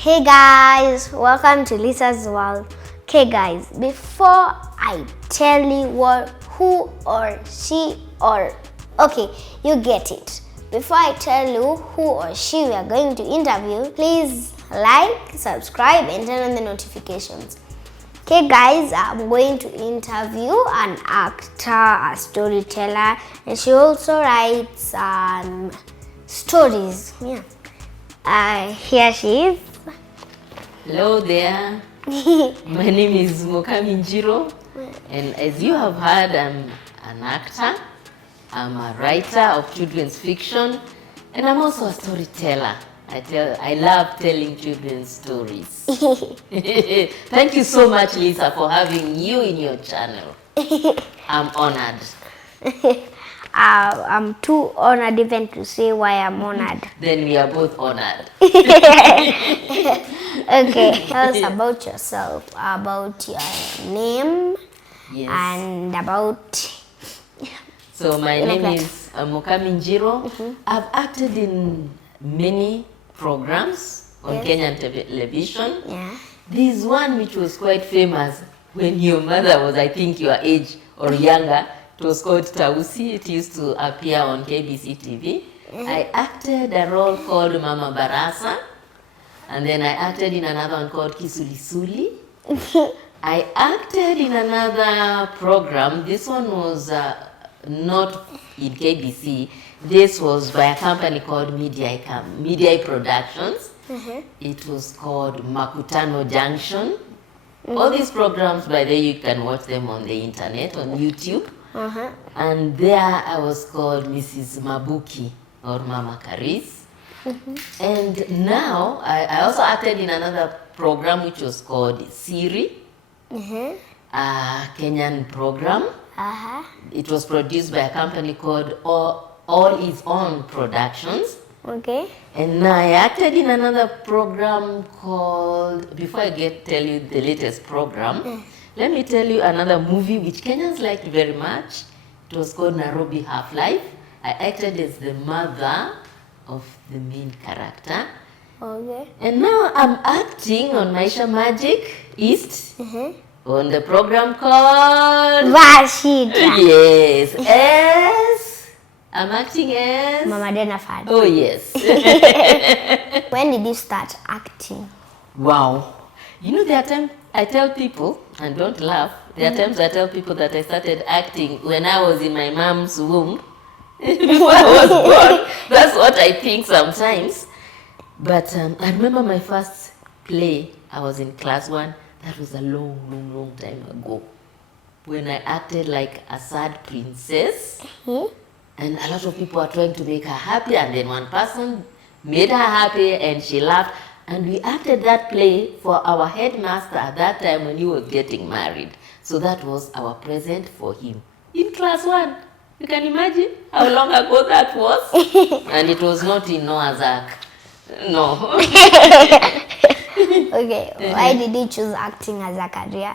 Hey guys, welcome to Lissa's world. Okay guys, before I tell you who or she or okay, you get it. Before I tell you who or she we are going to interview, please like, subscribe and turn on the notifications. Okay guys, I'm going to interview an actor, a storyteller, and she also writes stories. Yeah. Here she is. Hello there. My name is Mukami Njiru, and as you have heard, I'm an actor, I'm a writer of children's fiction, and I'm also a storyteller. I love telling children's stories. Thank you so much, Lissa, for having you in your channel. I'm honored. I'm too honored even to say why I'm honored. Then we are both honored. Okay, tell us about yourself, about your name, yes. And about... So my name is Mukami Njiru. I've acted in many programs on Kenyan television. Yeah. This one which was quite famous when your mother was, I think, your age or younger. It was called Tausi. It used to appear on KBC TV. I acted a role called Mama Barasa. And then I acted in another one called Kisulisuli. I acted in another program. This one was not in KBC. This was by a company called Media Productions. It was called Makutano Junction. All these programs, by the way, you can watch them on the internet, on YouTube. And there I was called Mrs. Mabuki or Mama Karis. And now I also acted in another program which was called Siri, a Kenyan program. It was produced by a company called All Is On Productions. Okay. And now I acted in another program called, before I tell you the latest program, let me tell you another movie which Kenyans liked very much. It was called Nairobi Half-Life. I acted as the mother of the main character. Okay. And now I'm acting on Maish Magic East on the program called Varshita. Yes, I'm acting as Mama Denafad. Oh yes. When did you start acting? Wow. You know, there are times I tell people, and don't laugh, there are times I tell people that I started acting when I was in my mom's womb. Before I was born. That's what I think sometimes. But I remember my first play, I was in class 1. That was a long time ago. When I acted like a sad princess. And a lot of people are trying to make her happy. And then one person made her happy and she laughed. And we acted that play for our headmaster at that time when he was getting married. So that was our present for him. In class 1. You can imagine how long ago that was? And it was not in Noah's Ark. No. Okay, why did you choose acting as a career?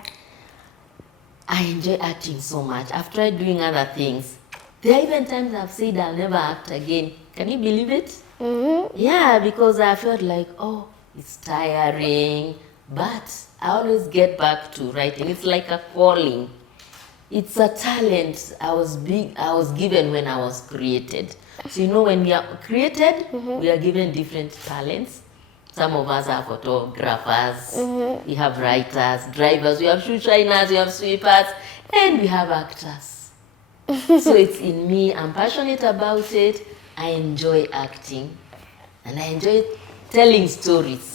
I enjoy acting so much. I've tried doing other things. There are even times I've said I'll never act again. Can you believe it? Yeah, because I felt like, oh, it's tiring. But I always get back to writing. It's like a calling. It's a talent I was given when I was created. So you know, when we are created, we are given different talents. Some of us are photographers, we have writers, drivers, we have shoe shiners, we have sweepers, and we have actors. So it's in me, I'm passionate about it, I enjoy acting, and I enjoy telling stories.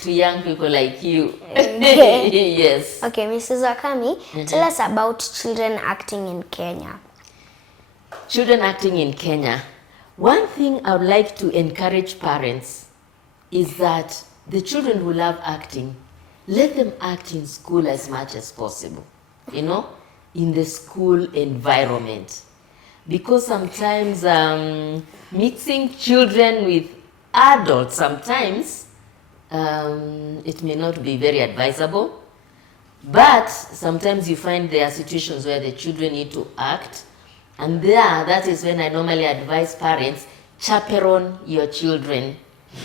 To young people like you. Yes. Okay, Mrs. Wakami, tell us about children acting in Kenya. Children acting in Kenya. One thing I would like to encourage parents is that the children who love acting, let them act in school as much as possible. You know, in the school environment. Because sometimes mixing children with adults sometimes it may not be very advisable, but sometimes you find there are situations where the children need to act, and that is when I normally advise parents, chaperone your children,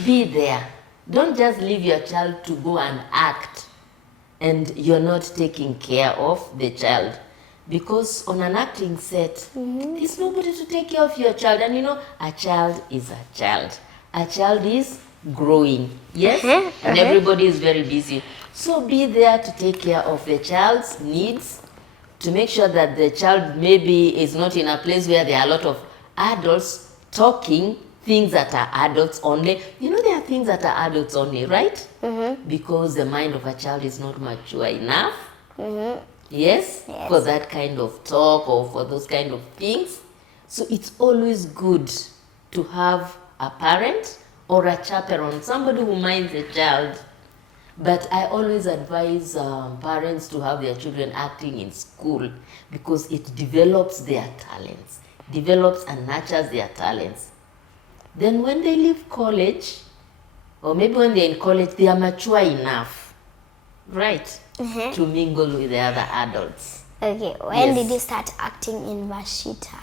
be there. Don't just leave your child to go and act and you're not taking care of the child. Because on an acting set, there's nobody to take care of your child. And you know, a child is a child. A child is growing, yes? And everybody is very busy. So be there to take care of the child's needs, to make sure that the child maybe is not in a place where there are a lot of adults talking things that are adults only. You know, there are things that are adults only, right? Because the mind of a child is not mature enough. Yes, for that kind of talk or for those kind of things. So it's always good to have a parent or a chaperone, somebody who minds a child. But I always advise parents to have their children acting in school because it develops their talents, develops and nurtures their talents. Then when they leave college, or maybe when they're in college, they are mature enough, right, to mingle with the other adults. Okay, when did you start acting in Varshita?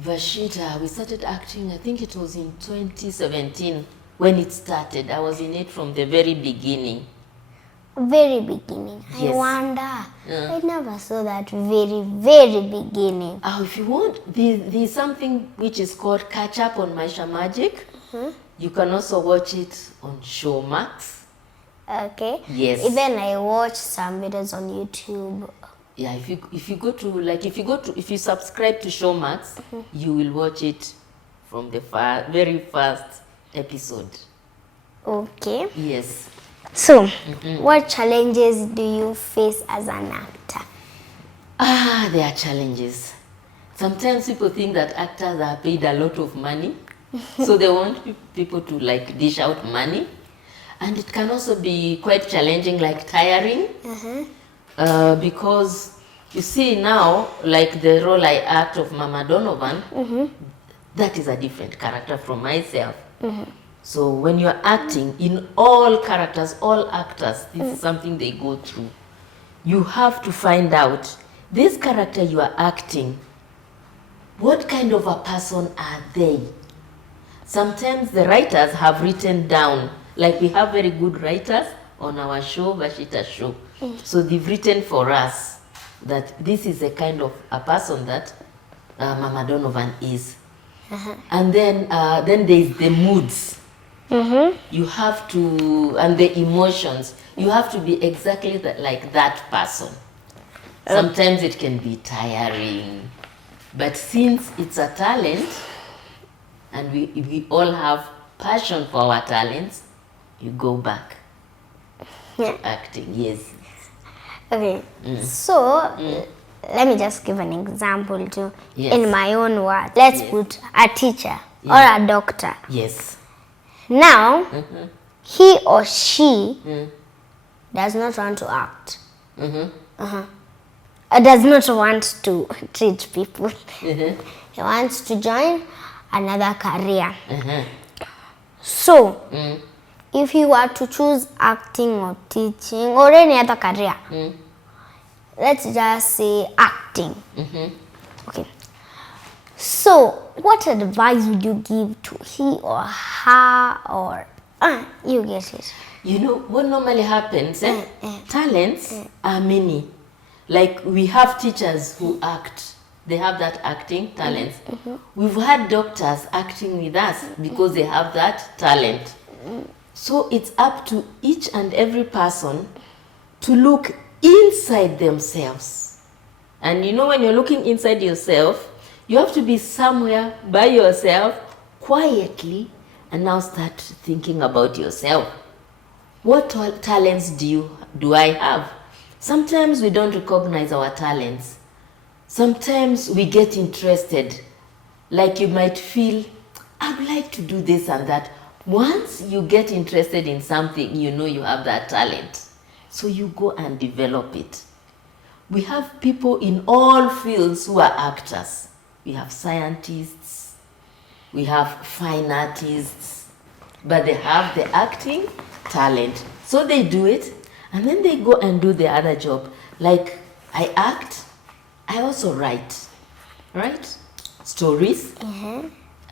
Varshita, we started acting, I think it was in 2017 when it started. I was in it from the very beginning. Very beginning. Yes. I wonder. I never saw that very beginning. Oh, if you want, there's something which is called Catch Up on Maish Magic. You can also watch it on Showmax. Okay. Yes. Even I watched some videos on YouTube. Yeah, if you subscribe to Showmax, you will watch it from the very first episode. Okay. Yes. So, what challenges do you face as an actor? There are challenges. Sometimes people think that actors are paid a lot of money, so they want people to like dish out money, and it can also be quite challenging, like tiring, because you see now, like the role I act of Mama Donovan, that is a different character from myself. So when you're acting, in all characters, all actors, this is something they go through. You have to find out, this character you are acting, what kind of a person are they? Sometimes the writers have written down, like we have very good writers on our show, Varshita show. So they've written for us that this is a kind of a person that Mama Donovan is. And then there's the moods. You have to, and the emotions, you have to be exactly like that person. Sometimes it can be tiring, but since it's a talent, and we all have passion for our talents, you go back to acting, yes. Okay, so let me just give an example too. In my own word, let's put a teacher or a doctor. Yes. Now, he or she does not want to act. Does not want to treat people. He wants to join another career. So, if you were to choose acting or teaching or any other career, let's just say acting. Okay. So, what advice would you give to he or her, or you get it? You know what normally happens? Talents are many. Like we have teachers who act. They have that acting talents. We've had doctors acting with us because they have that talent. So it's up to each and every person to look inside themselves. And you know, when you're looking inside yourself, you have to be somewhere by yourself quietly and now start thinking about yourself. What talents do I have? Sometimes we don't recognize our talents. Sometimes we get interested. Like you might feel, I'd like to do this and that. Once you get interested in something, you know you have that talent. So you go and develop it. We have people in all fields who are actors. We have scientists, we have fine artists, but they have the acting talent. So they do it, and then they go and do the other job. Like I act, I also write, right? Stories.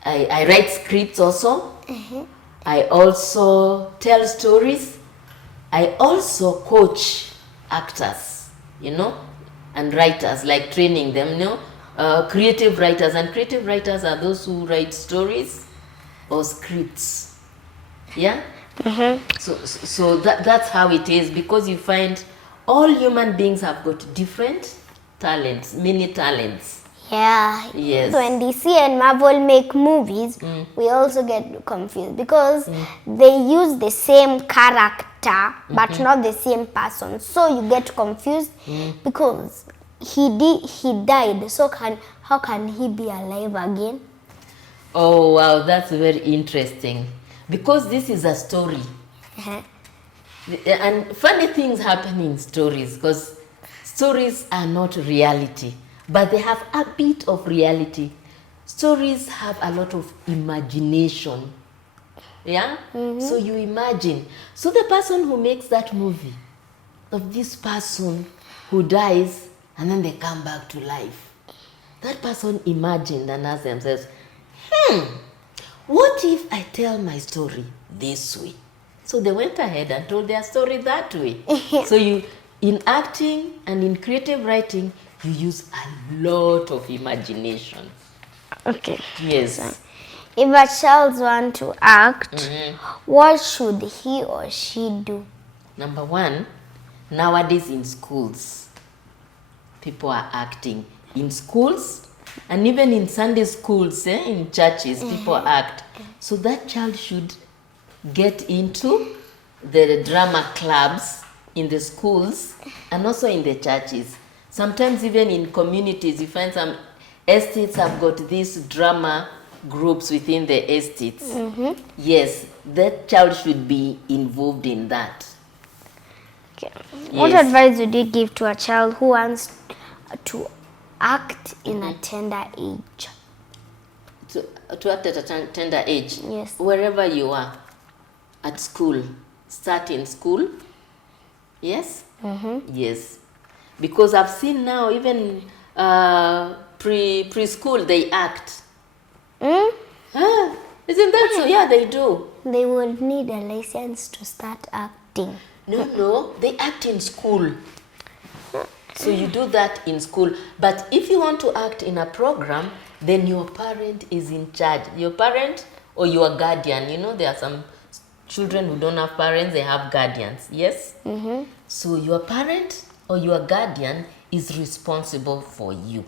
I write scripts also. I also tell stories. I also coach actors, and writers, like training them, creative writers. And creative writers are those who write stories or scripts. Yeah? So that's how it is, because you find all human beings have got different talents, many talents. Yeah. Yes. When DC and Marvel make movies, we also get confused because they use the same character but not the same person. So you get confused because he died. So how can he be alive again? Oh wow, that's very interesting, because this is a story. And funny things happen in stories, because stories are not reality, but they have a bit of reality. Stories have a lot of imagination. Yeah? So you imagine. So the person who makes that movie of this person who dies and then they come back to life, that person imagined and asked themselves, what if I tell my story this way? So they went ahead and told their story that way. So in acting and in creative writing, you use a lot of imagination. Okay. Yes. So, if a child wants to act, what should he or she do? Number one, nowadays in schools, people are acting. In schools, and even in Sunday schools, in churches, people act. So that child should get into the drama clubs in the schools and also in the churches. Sometimes even in communities, you find some estates have got these drama groups within the estates. Yes, that child should be involved in that. Okay. What advice would you give to a child who wants to act in a tender age? To act at a tender age? Yes. Wherever you are, at school, start in school. Yes? Yes. Because I've seen now, even preschool, they act. Isn't that so? Yeah, they do. They will need a license to start acting. No, they act in school. So you do that in school. But if you want to act in a program, then your parent is in charge. Your parent or your guardian. There are some children who don't have parents, they have guardians. Yes? So your parent or your guardian is responsible for you.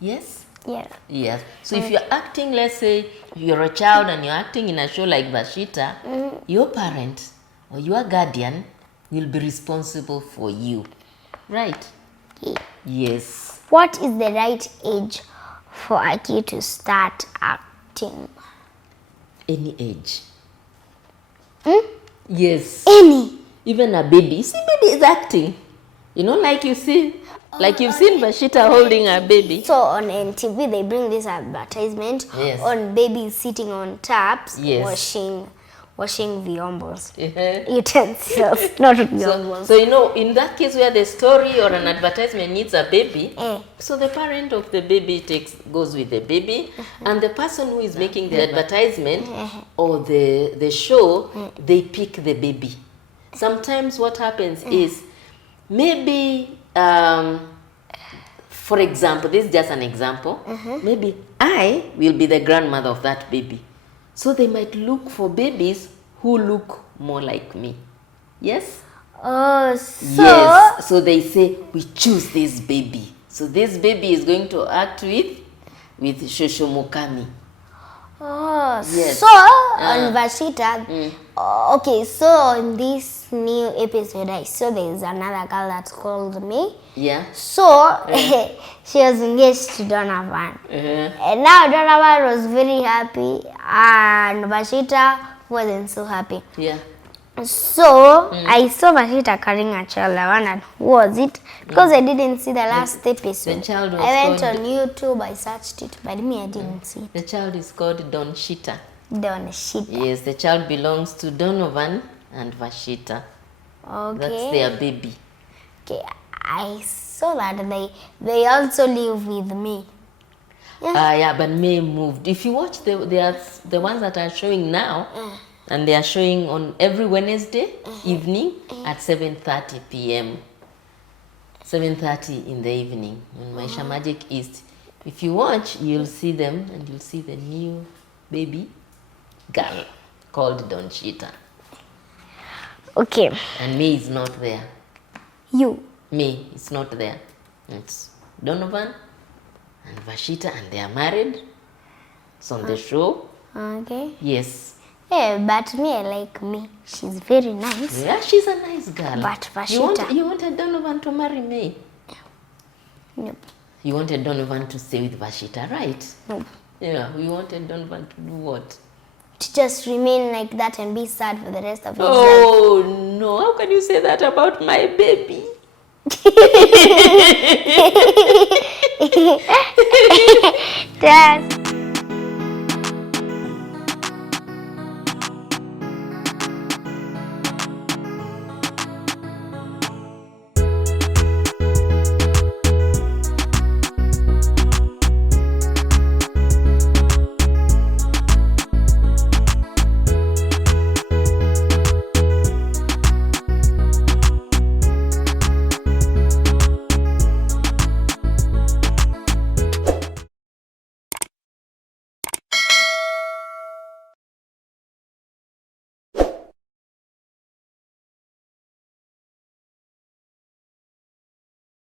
Yes? Yeah. Yes. So if you're acting, let's say you're a child and you're acting in a show like Varshita, your parent or your guardian will be responsible for you. Right? Yeah. Yes. What is the right age for a kid to start acting? Any age. Yes. Any. Even a baby. See, baby is acting. Like you've seen Varshita holding a baby. So on NTV they bring this advertisement on babies sitting on taps washing vyombos. Utensils, not vyombos. So in that case where the story or an advertisement needs a baby, so the parent of the baby goes with the baby, and the person who is making the advertisement or the show, they pick the baby. Sometimes what happens is, maybe for example, this is just an example, maybe I will be the grandmother of that baby. So they might look for babies who look more like me. Yes? Oh, so... Yes. So they say, we choose this baby. So this baby is going to act with Shosho Mukami. Oh, yes. So on Varshita, okay, so in this new episode, I saw there is another girl that's called me. Yeah. So she was engaged to Donovan. And now Donovan was very happy and Varshita wasn't so happy. Yeah. So I saw Varshita carrying a child. I wondered who was it, because I didn't see the last episode. The child was I went on YouTube, I searched it, but me, I didn't see it. The child is called Donshita. Donshita. Yes, the child belongs to Donovan and Varshita. Okay. That's their baby. Okay, I saw that they also live with me. Yeah, but May moved. If you watch the ones that are showing now, and they are showing on every Wednesday evening at 7:30 p.m. 7:30 in the evening on Maish Magic East. If you watch, you'll see them, and you'll see the new baby girl called Donchita. Okay. And May is not there. You. May is not there. It's Donovan and Varshita, and they are married. It's on the show. Okay. Yes. Yeah, but me, I like me. She's very nice. Yeah, she's a nice girl. But Varshita. You wanted Donovan to marry May? Nope. You wanted Donovan to stay with Varshita, right? Nope. Yeah, we wanted Donovan to do what? To just remain like that and be sad for the rest of his life. Oh, no. How can you say that about my baby?